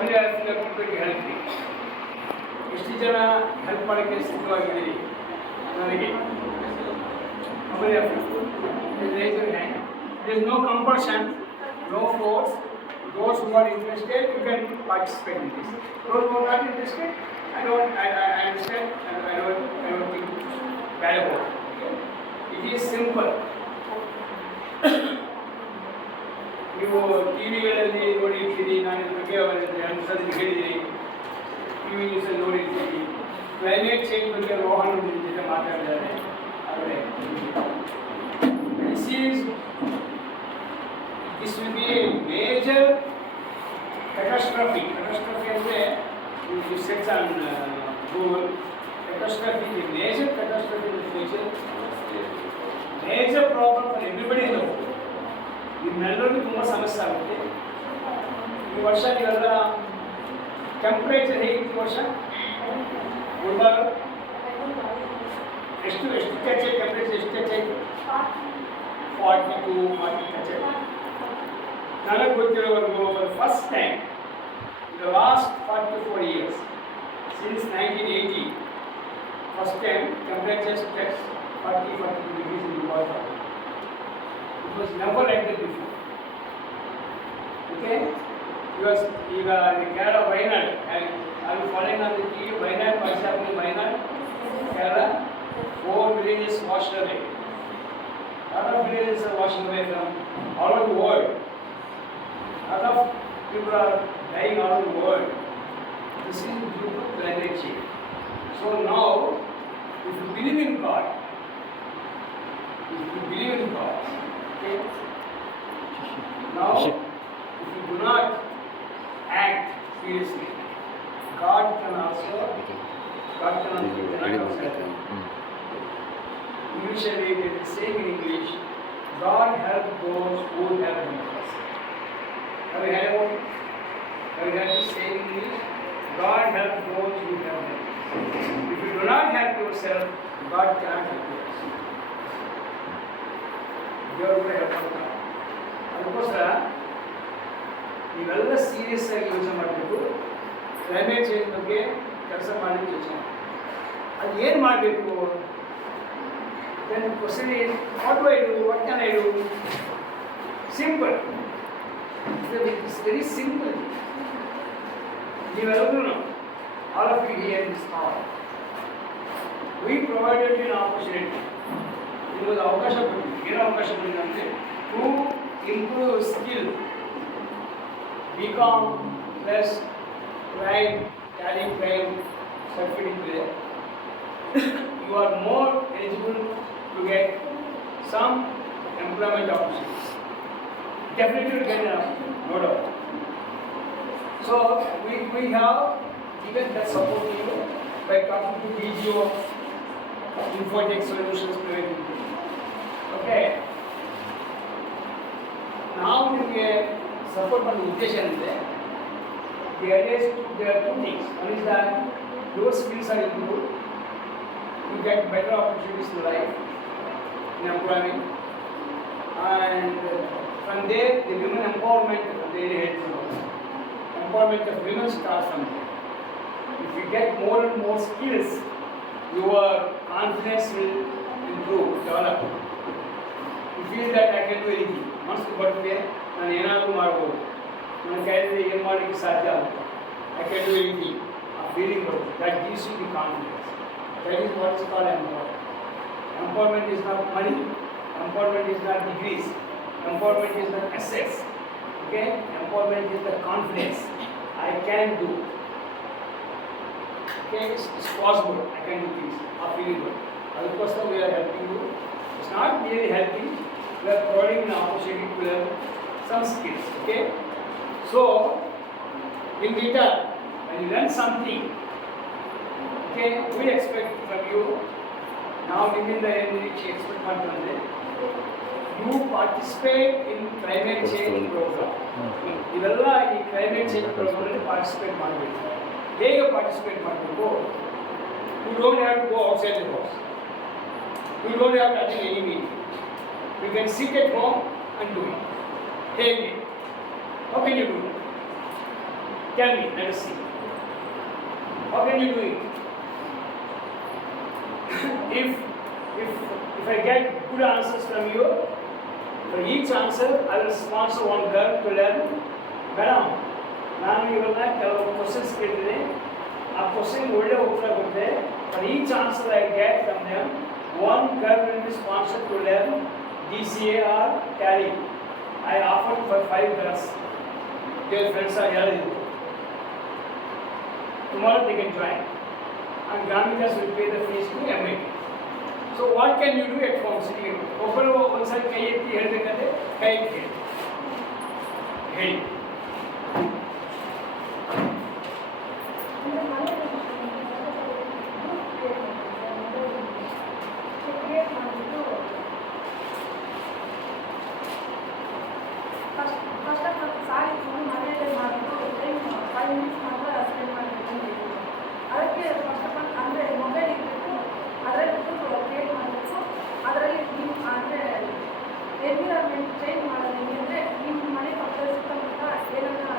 many of you are prepared to help me? ಎಷ್ಟು ಜನ ಹೆಲ್ಪ್ ಮಾಡೋಕ್ಕೆ ಸಿದ್ಧವಾಗಿದ್ದೀರಿ ನನಗೆ? How many of you? Please raise your hand. There is no compulsion, no force. Those who are interested, you can participate in this. Those who are not interested, I understand, and I don't think bad about it. Okay? It is simple. ನೀವು ಟಿ ವಿಗಳಲ್ಲಿ ನೋಡಿರ್ತೀರಿ, ನಾನು ಇದ್ರ ಬಗ್ಗೆ ಎರಡು ಸಲ ಹೇಳಿದ್ದೀನಿ, T V ನ್ಯೂಸಲ್ಲಿ ನೋಡಿರ್ತೀರಿ. ಕ್ಲೈಮೇಟ್ ಚೇಂಜ್ ಬಗ್ಗೆ ರೋಹನ್ ನಿಮ್ಮ ಜೊತೆ ಮಾತಾಡಿದ್ದಾರೆ. ಆದರೆ this will be a major catastrophe. Catastrophe ಅಂದರೆ you search on Google. Catastrophe is a major catastrophe in the future. Major problem for everybody in the world. ನಿಮ್ಮೆಲ್ಲರಿಗೂ ತುಂಬ ಸಮಸ್ಯೆ ಆಗುತ್ತೆ. ಈ ವರ್ಷ ನೀವೆಲ್ಲ ಟೆಂಪ್ರೇಚರ್ ಹೇಗಿತ್ತು? ವರ್ಷ ಗುಲ್ಬರ್ಗ ಎಷ್ಟು ಟಚ್ ಆಯ್ತು? ಟೆಂಪ್ರೇಚರ್ ಎಷ್ಟು ಟಚ್ ಆಯಿತು? 42, 40 ಟಚ್ ಆಯಿತು. ನನಗೆ ಗೊತ್ತಿರೋವರೆಗೂ first time the last 44 years since 1980 first time temperature touch 40-42 degrees in Guwahati. It was never like that before. Okay? Because ಈಗ ಕೇರಳ Wayanad, are you following on the TV? Wayanad, what's happening in Wayanad? Kerala, 4 villages washed away. A lot of villages are washing away from all over the world. A lot of people are dying all over the world. This is due to climate change. So now, if you believe in God, okay? Now, if you do not act seriously, God can also help. Usually they will say in English, God help those who have helped. Have you heard about it? Have you heard this saying in English? God help those who have helped. If you do not help yourself, God cannot help you. ದೇವರು ಕೂಡ ಹೇಳ್ತಾರೆ. ಅದಕ್ಕೋಸ್ಕರ ನೀವೆಲ್ಲ ಸೀರಿಯಸ್ ಆಗಿ ಯೋಚನೆ ಮಾಡಬೇಕು. Climate change ಬಗ್ಗೆ ಕೆಲಸ ಮಾಡಲಿಕ್ಕೆ ಯೋಚನೆ ಮಾಡಿ. ಅದು ಏನು ಮಾಡಬೇಕು? Then the question is, what do I do? What can I do? Simple. It's very simple. ನೀವೆಲ್ಲರೂ all of you here in this hall, we provided you an opportunity. ನಿಮಗೆ ಅವಕಾಶ ಕೊಟ್ಟಿದ್ದೀವಿ. ಏನೋ ಅವಕಾಶ ಕೊಟ್ಟಿದ್ದೀವಿ ಅಂದರೆ to improve skill. BCom plus prime Tally prime certificate ಇದ್ದರೆ you are more eligible to get some employment opportunities. Definitely you get enough, no doubt. So we have given that support to you by talking to DGO, Infotech Solutions Private Limited. Okay. ನಾವು ನಿಮಗೆ ಸಪೋರ್ಟ್ ಮಾಡೋ ಉದ್ದೇಶ ಅಂದರೆ there are two things. One is that your skills are improved, you get better opportunities in life, in employment, and from there the women empowerment really helps you. Empowerment of women starts from there. If you get more and more skills, your confidence will improve, develop. You feel that I can do anything. ಮನಸ್ಸು ಬರ್ತದೆ, ನಾನು ಏನಾದರೂ ಮಾಡ್ಬೋದು, ನನ್ನ ಕೈಯಲ್ಲಿ ಏನು ಮಾಡಲಿಕ್ಕೆ ಸಾಧ್ಯ ಆಗುತ್ತೆ, I can do anything. ಆ ಫೀಲಿಂಗ್ ಬರುತ್ತೆ. That gives you the confidence. That is what is called empowerment. Empowerment is not money. Empowerment is not degrees. Empowerment is not assets. Okay? Empowerment is the confidence. I can do. Okay? It's possible. I can do things. A feeling good. Adukosam we are helping you. It's not merely helping. We are providing an opportunity to learn some skills. Okay? So, in return, when you learn something, okay, we expect from you, now ನಿಮ್ಮಿಂದ ಏನು ನಿರೀಕ್ಷೆ ಎಕ್ಸ್ಪೆಕ್ಟ್ ಮಾಡ್ತಾರೆ, you participate in climate change program. ಇವೆಲ್ಲ ಈ climate change ಪ್ರೋಗ್ರಾಮಲ್ಲಿ ಪಾರ್ಟಿಸಿಪೇಟ್ ಮಾಡಬೇಕು. ಹೇಗೆ ಪಾರ್ಟಿಸಿಪೇಟ್ ಮಾಡಬೇಕು? You don't have to go outside the house. You don't have to attend any meeting. You can sit at home and do it. ಹೇಗೆ? How can you do it? Tell me, let us see. How can you do it? if I get good answers from you, for each answer I will sponsor one girl to learn. Madam, ನಾನು ಇವ್ರನ್ನ ಕೆಲವು ಕ್ವಶನ್ಸ್ ಕೇಳ್ತೀನಿ, ಆ ಕ್ವಶನ್ ಒಳ್ಳೆ ಉತ್ತರ ಕೊಟ್ಟರೆ for each answer I get from them, one girl will be sponsored to learn DCA or Tally. I offered for 5 girls. Their friends are eligible. Tomorrow they can join. And Gramikas will pay the fees to MIT. So what can you do at home sitting? ಒಬ್ಬರು ಒಂದ್ಸರಿ ಕೈ ಎತ್ತಿ ಹೇಳ್ಬೇಕಂದ್ರೆ ಕೈ ಎತ್ತಿ ಹೇಳಿ. Environment change ಮಾಡೋದು ಹೆಂಗೆ ಅಂದರೆ ನಿಮ್ಮ ಮನೆ ಪಕ್ಕದ ಸುತ್ತಮುತ್ತ ಏನಾರ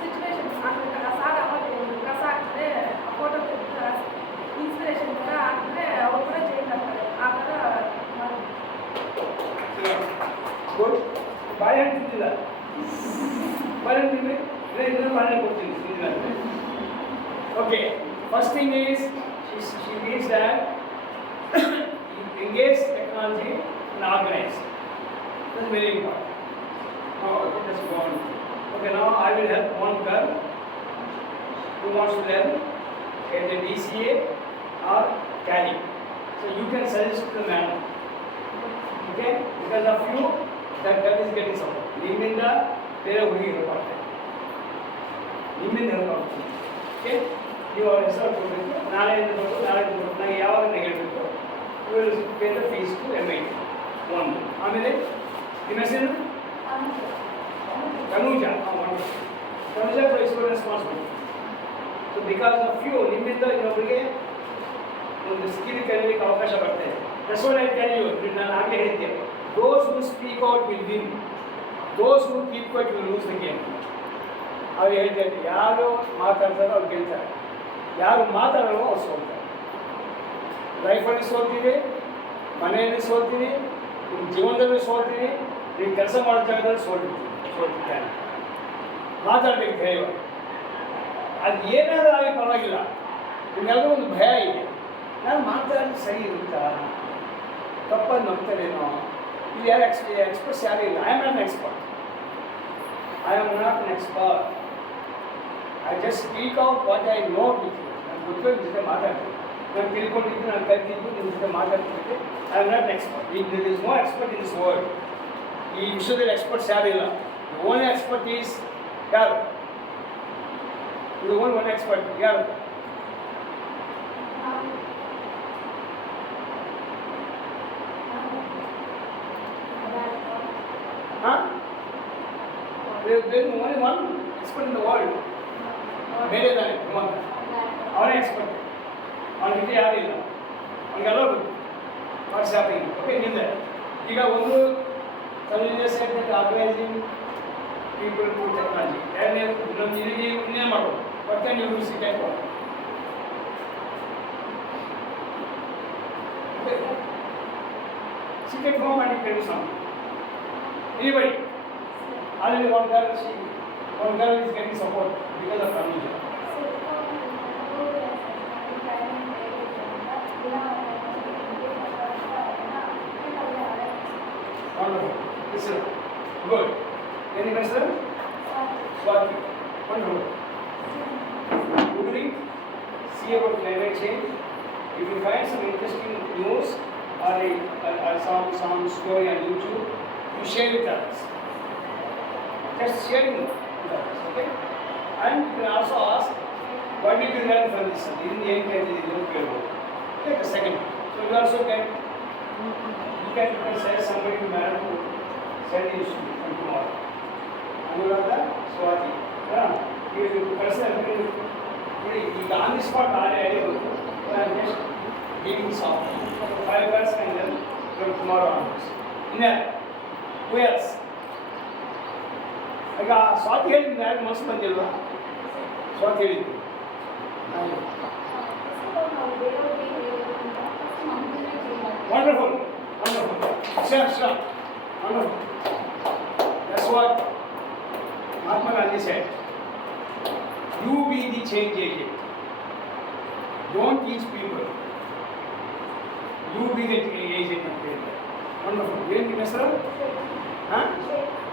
ಸಿಚುವೇಶನ್ ಆಗಬೇಕಲ್ಲ, ಸಾಲ ಅವಾಗ ಕಸ ಹಾಕಿದ್ರೆ ಆ ಫೋಟೋ ಇನ್ಸ್ಪಿರೇಷನ್ ಥರ ಹಾಕಿದ್ರೆ ಅವ್ರು ಕೂಡ ಚೇಂಜ್ ಆಗ್ತಾರೆ. ಆ ಥರ ಮಾಡಿ. ಬಾಳೆಹಣ್ಣು ತಿಂತಿಲ್ಲ, ಬಾಳೆಹಣ್ಣು ತಿಂದರೆ ಇನ್ನೊಂದು ಬಾಳೆಹಣ್ಣು ಕೊಡ್ತೀನಿ ತಿಂದಿಲ್ಲ. Okay, first thing is she means that engage technology and organize. That's very important. Now, okay, let's go on. Okay, now I will help one girl who wants to learn at the DCA or Tally. So you can suggest to the madam. Okay, because of you, that girl is getting support. ನಿಮ್ಮಿಂದ ಬೇರೆ ಹುಡುಗಿ ಹೆಲ್ಪ್ ಆಗ್ತದೆ, ನಿಮ್ಮಿಂದ ಹೆಲ್ಪ್ ಆಗ್ತದೆ. ಓಕೆ, ನೀವು ಅವ್ರ ಹೆಸರು ಕೊಡಬೇಕು, ನಾಳೆಯಿಂದ ಬರಬೇಕು, ನಾಳೆಯಿಂದ ಬರಬೇಕು, ನನಗೆ ಯಾವಾಗ ಹೇಳ್ಬೇಕು, will pay the fees to MIT. ಒಂದು ಆಮೇಲೆ ನಿಮ್ಮ ಹೆಸರು Tanuja. Tanuja is responsible. So because of you, ನಿಮ್ಮಿಂದ ಇನ್ನೊಬ್ಬರಿಗೆ ಒಂದು ಸ್ಕಿಲ್ ಕಲಿಯಲಿಕ್ಕೆ ಅವಕಾಶ ಬರ್ತದೆ. That's what I tell you. ನಾನು ಆಗಲೇ ಹೇಳಿದ್ದೆ, those who speak out will win, those who keep quiet will lose the game. ಅವ್ರು ಹೇಳ್ತಾ ಇದ್ರು, ಯಾರು ಮಾತಾಡ್ತಾರೋ ಅವ್ರು ಗೆಲ್ತಾರೆ, ಯಾರು ಮಾತಾಡೋರು ಅವ್ರು ಸೋಲ್ತಾರೆ. ಲೈಫಲ್ಲಿ ಸೋಲ್ತೀವಿ, ಮನೆಯಲ್ಲಿ ಸೋಲ್ತೀವಿ, ನಿಮ್ಮ ಜೀವನದಲ್ಲಿ ಸೋಲ್ತೀವಿ, ನೀವು ಕೆಲಸ ಮಾಡೋ ಜಾಗದಲ್ಲಿ ಸೋಲ್ತಿದ್ದಾನೆ. ಮಾತಾಡಬೇಕು ಧೈರ್ಯವಾಗಿ. ಅದು ಏನಾದರೂ ಆಗಿ ಪರವಾಗಿಲ್ಲ, ನಿಮ್ಗೆಲ್ಲರೂ ಒಂದು ಭಯ ಇದೆ, ನಾನು ಮಾತಾಡೋದು ಸರಿ ಇರುತ್ತಾ, ತಪ್ಪನ್ನು ನಂಬ್ತಾರೇನೋ, ಇಲ್ಲಿ ಯಾರು ಎಕ್ಸ್ಪರ್ಟ್ಸ್ ಯಾರೂ ಇಲ್ಲ. I am not an expert. I just speak out what I know with you. ನಾನು ಗೊತ್ತಿರೋ ಜೊತೆ ಮಾತಾಡ್ತೀನಿ, ನಾನು ತಿಳ್ಕೊಂಡಿದ್ದು, ನಾನು ಕಲ್ತಿದ್ದು ನಿಮ್ಮ ಜೊತೆ ಮಾತಾಡ್ತಿದ್ದೆ. I am not expert. ಈಗ there is no expert in this world. ಈ ವಿಷಯದಲ್ಲಿ ಎಕ್ಸ್ಪರ್ಟ್ಸ್ ಯಾರು ಇಲ್ಲ. ಓನ್ಲಿ ಎಕ್ಸ್ಪರ್ಟ್ ಈಸ್ ಯಾರು? ಇದು ಒನ್ ಎಕ್ಸ್ಪರ್ಟ್ ಯಾರು? ಹಾಂ, there is only one expert in the world. ಬೇರೆ ಇದ್ದಾನೆ ಭಗವಂತ, ಅವನೇ ಎಕ್ಸ್ಪರ್ಟ್. ಅವನ ಜೊತೆ ಯಾರು ಇಲ್ಲ, ಅವನಿಗೆಲ್ಲ ಗೊತ್ತು ವಾಟ್ಸ್ ಹ್ಯಾಪಿಂಗ್. ಓಕೆ, ನಿಂದೆ ಈಗ ಒಂದು ಆರ್ಗನೈಸಿಂಗ್ ಪೀಪಲ್ ಟು ಟೆಕ್ನಾಲಜಿ. ಎರಡನೇ ಇನ್ನೊಂದು ಇದಕ್ಕೆ ಇನ್ನೇ ಮಾಡ್ಬೋದು. ಮತ್ತೆ ನೀವು ಸಿಕ್ಕಾಗಿ ಸಿಕ್ಕಾಗಿ ಫೋನ್ ಮಾಡಿ ಕೇಳಿ song. Anybody? Already one girl is getting support because of Tanuja. Wonderful. Listen. Good. Any question? Swati. Wonderful. Googling, see about climate change. If you find some interesting news or some story on YouTube, you share with others. Just sharing with others, okay? And you can also ask, what did you learn from this? In the end, take a second. So you also can say somebody to marry to send you from tomorrow. Anuradha, Swati. You person, you on the spot, I am just giving soft. 5 hours and then from tomorrow onwards. Who else? ಈಗ ಸ್ವಾತಿ ಹೇಳಿದ್ರೆ ಯಾರು ಮನಸ್ಸು ಬಂದಿಲ್ವಾ? ಸ್ವಾತಿ ಹೇಳಿದ್ದು wonderful wonderful sure wonderful. That's what Mahatma Gandhi said. You be the change agent. Don't teach people. You be the agent of change. Wonderful. Where is Mr. Huh?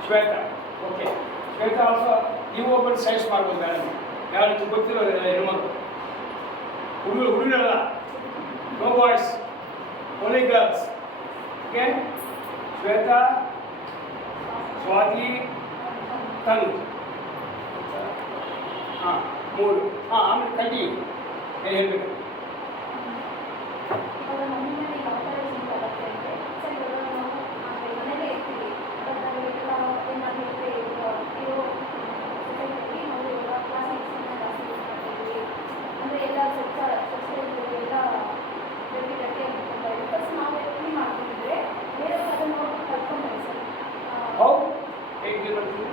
Shweta. Okay. Shweta also, you open size ಮಾಡ್ಬೋದು ಮೇಡಮ್. ಯಾರು ಗೊತ್ತಿರೋದು ಹೆಣ್ಮಕ್ಳು ಹುಡುಗರಲ್ಲ, no boys, only girls. Okay? Shweta, Swati, Tanu. ಮೂರು ಆಮೇಲೆ ಕಂಟಿನ್ಯೂ ಏನು ಹೇಳಬೇಕು ಹೌ ಹೇಗೆ ಬರ್ತೀವಿ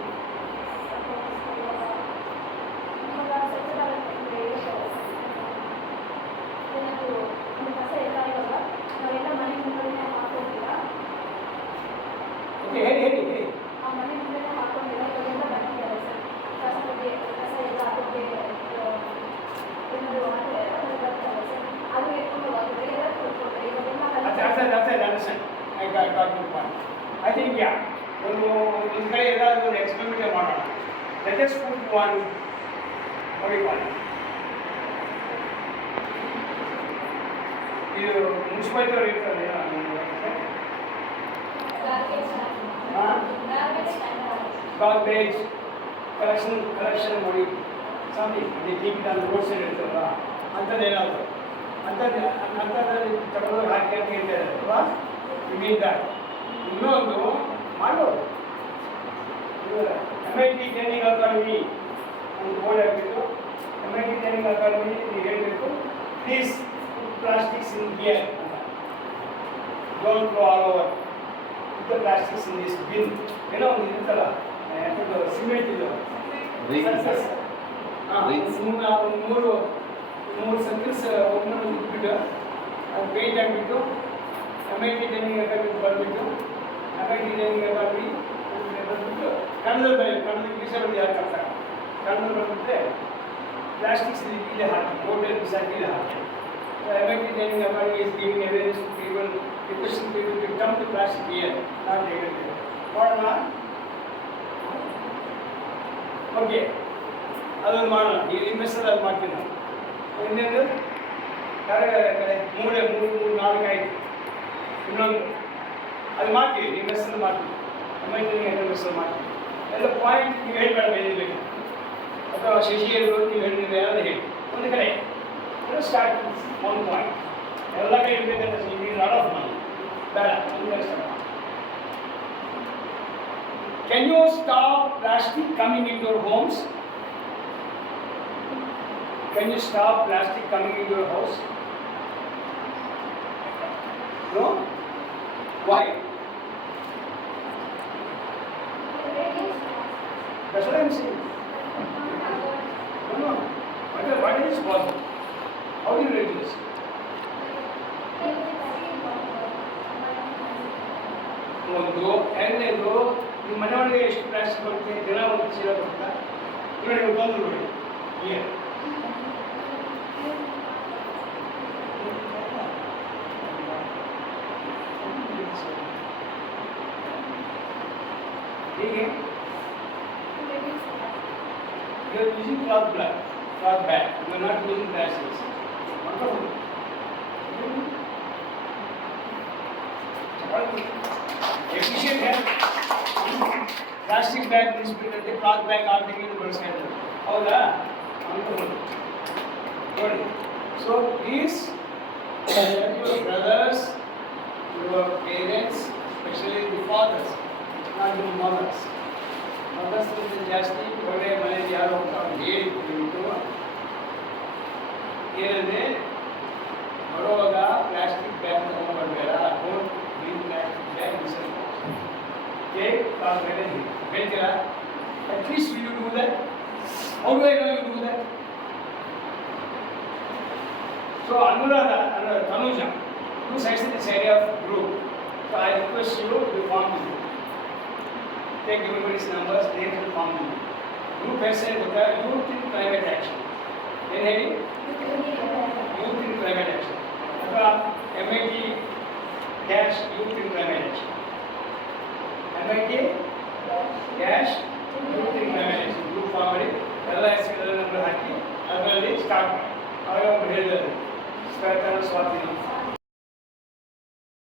ಓಕೆ ಹೇಳಿ ಹೇಳಿ ಹೇಳಿ I think yeah. ಒಂದು ಕಡೆ ಏನಾದರೂ ಒಂದು ಎಕ್ಸ್ಪೆರಿಮೆಂಟ್ ಮಾಡೋಣ. Let us put one what do you call it? ಇದು ಮುನ್ಸಿಪಾಲಿಟಿ ಇರ್ತಾರೆ garbage collection ಮಾಡಿ something they keep it on the road side ಇರ್ತಲ್ಲ ಅಂಥದ್ದು ಏನಾದರೂ ಅಂಥದ್ದಲ್ಲಿ ತಗೊಂಡು ಹಾಕಿ ಅಂತ ಹೇಳ್ತಾರೆ ಅಲ್ವಾ ಯು ಮೀನ್ ದಟ್ ಇನ್ನೊಂದು ಮಾಡ್ಬೋದು MIT ಟ್ರೈನಿಂಗ್ ಅಕಾಡೆಮಿ ಒಂದು ಬೋರ್ಡ್ ಹಾಕಿದ್ದು MIT ಟ್ರೈನಿಂಗ್ ಅಕಾಡೆಮಿ ನೀವು ಹೇಳಬೇಕು ಪ್ಲೀಸ್ ಪ್ಲಾಸ್ಟಿಕ್ಸ್ ಇನ್ ಹಿಯರ್ ಅಂತ don't go all over with the plastics in this bin ಏನೋ ಒಂದು ಇರುತ್ತಲ್ಲ ಯಾಕಂದ್ರೆ ಸಿಮೆಂಟ್ ಇದು ಮೂರು ಸರ್ಕಲ್ಸ್ ಒಮ್ಮೆ ಇಟ್ಬಿಟ್ಟು ಅದು ಪೇಂಟ್ ಆಗಿಬಿಟ್ಟು MIT ಟ್ರೈನಿಂಗ್ ಅಕಾಡೆಮಿ ಬಂದುಬಿಟ್ಟು MIT ಟ್ರೈನಿಂಗ್ ಅಕಾಡೆಮಿ ಬಂದುಬಿಟ್ಟು ಕನ್ನಡದಲ್ಲಿ ಇಂಗ್ಲೀಷಲ್ಲಿ ಯಾರು ಹಾಕ್ತಾರೆ ಕನ್ನಡದಲ್ಲಿ ಬಂದುಬಿಟ್ರೆ ಪ್ಲಾಸ್ಟಿಕ್ಸ್ ಇಲ್ಲೇ ಹಾಕಿ ರೋಡಲ್ಲಿ ಬಿಸಾಕಿ ಇಲ್ಲೇ ಹಾಕಿ MIT training academy is giving awareness to people, requesting people to dump the plastic here, not negative. ಮಾಡೋಣ ಓಕೆ ಅದನ್ನು ಮಾಡೋಣ ಈ ಮೆಸೇಜ್ ಅದು ಮಾಡ್ತೀನಿ ನಾವು ಇನ್ನೊಂದು ಕಡೆ ಮೂರು ನಾಲ್ಕು ಆಯಿತು ಇನ್ನೊಂದು ಅದು ಮಾಡ್ತೀವಿ ನಿಮ್ಮ ಹೆಸರು ಮಾಡ್ತೀವಿ MIT training ಹೆಸರು ಮಾಡ್ತೀವಿ ಎಲ್ಲ ಪಾಯಿಂಟ್ ನೀವು ಹೇಳಬೇಡ ಏನಿರಬೇಕು ಅಥವಾ ಶಶಿ ಹೇಳಿದ್ರು ನೀವು ಹೇಳಿದ್ರೆ ಯಾರು ಹೇಳಿ ಒಂದು ಕಡೆ ಸ್ಟಾರ್ಟ್ one point. ಎಲ್ಲ ಕಡೆ ಇರಬೇಕಂತ you need lot of money ಬೇಡ can you stop plastic coming in your homes can you stop plastic coming in your house no why that's what I'm saying no what is possible how do you reduce ಒಂದು ಎರಡನೇದು ನಿಮ್ಮ ಮನೆ ಒಳಗೆ ಎಷ್ಟು ಪ್ಲಾಸ್ಟಿಕ್ ಬರುತ್ತೆ ದಿನ ಒಂದು ಚೀಲ ಬರುತ್ತಾ ನೋಡಿ ನೀವು ಬಂದು ನೋಡಿ ಇಯರ್ ಹೀಗೆ you are using cloth bag you are not using plastics wonderful efficient है प्लास्टिक बैग निस्बित क्लॉथ बैग आप देखिए ಬಳಸ್ತಾ ಇದ್ದಾರೆ ಹೌದಾ ನೋಡಿ so please your brothers your parents especially the fathers not the mothers ಜಾಸ್ತಿ ಒಳ್ಳೆ ಮನೆಯಲ್ಲಿ ಯಾರು ಹೋಗ್ತಾರೆ ಹೇಳಿಬಿಟ್ಟು ಏನಂದರೆ ಬರುವಾಗ ಪ್ಲಾಸ್ಟಿಕ್ ಬ್ಯಾಗ್ ತಗೊಂಡ್ಬರ್ಬೇಡ don't bring plastic bag take cloth bag ಹೇಳ್ತೀರಾ at least you do that how do I know you do that So Anuradha, Tanuja, you succeed this area of group. So I request you to form the group. Take everybody's numbers, names and form the group. Group ಹೆಸರು ಗೊತ್ತಾ? Youth in Climate Action. ಏನು ಹೇಳಿ? Youth in Climate Action. ಅಥವಾ MIT Dash Youth in Climate Action. MIT Dash Youth in Climate Action. Group form ಮಾಡಿ ಎಲ್ಲ ಹೆಸರುಗಳ ನಂಬರ್ ಹಾಕಿ ಅದರಲ್ಲಿ ಸ್ಟಾರ್ಟ್ ಮಾಡಿ. ಆಗ ಒಬ್ಬರು ಹೇಳಿದ್ದಾರೆ ಸ್ವಾತಿ